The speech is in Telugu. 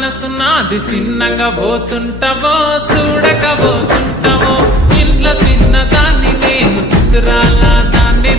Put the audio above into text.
మనసు నాది చిన్నగా పోతుంటావో చూడకపోతుంటావో ఇంట్లో చిన్న దాన్ని నేను చిత్రాల దాన్ని